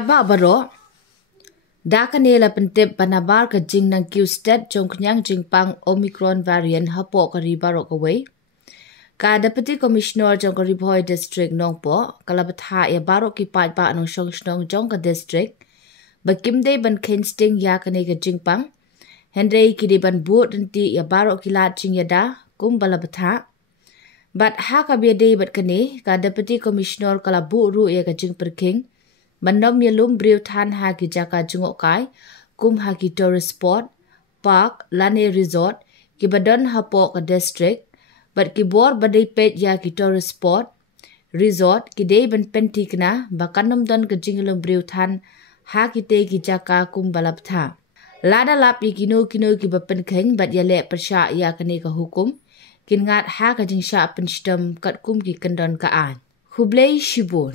ba baro dakanela pentep panabar ka jing nang Q stat jong knyang jing pang Omicron variant hapo ka ribaro ka wei ka deputy commissioner jong ka Riboy district nongpo kalabatha ya baro ki pat ba nong shong shnong jong ka district bakimde ban kinsting ya kane ka jing pang Henry ki di ban buot nti ya baro ki lat jing yada kum balabatha but ha ka biade bat kane ka deputy commissioner kala bu ru ya ka jing perking Manom yelum briu than ha ki jaka jungok kai kum ha ki tourist spot park lane resort ki badon hapo ka district but ki bor badai pet ya ki tourist spot resort ki dei ban penti kna bakanom don ka jinglum briu than ha ki te ki jaka kum balap tha lada lap yi kino ki bapen kheng bat yale persha ya kane ka hukum kin ngat ha ka jing sha pen stem kat kum ki kandon ka an Hublei Shibun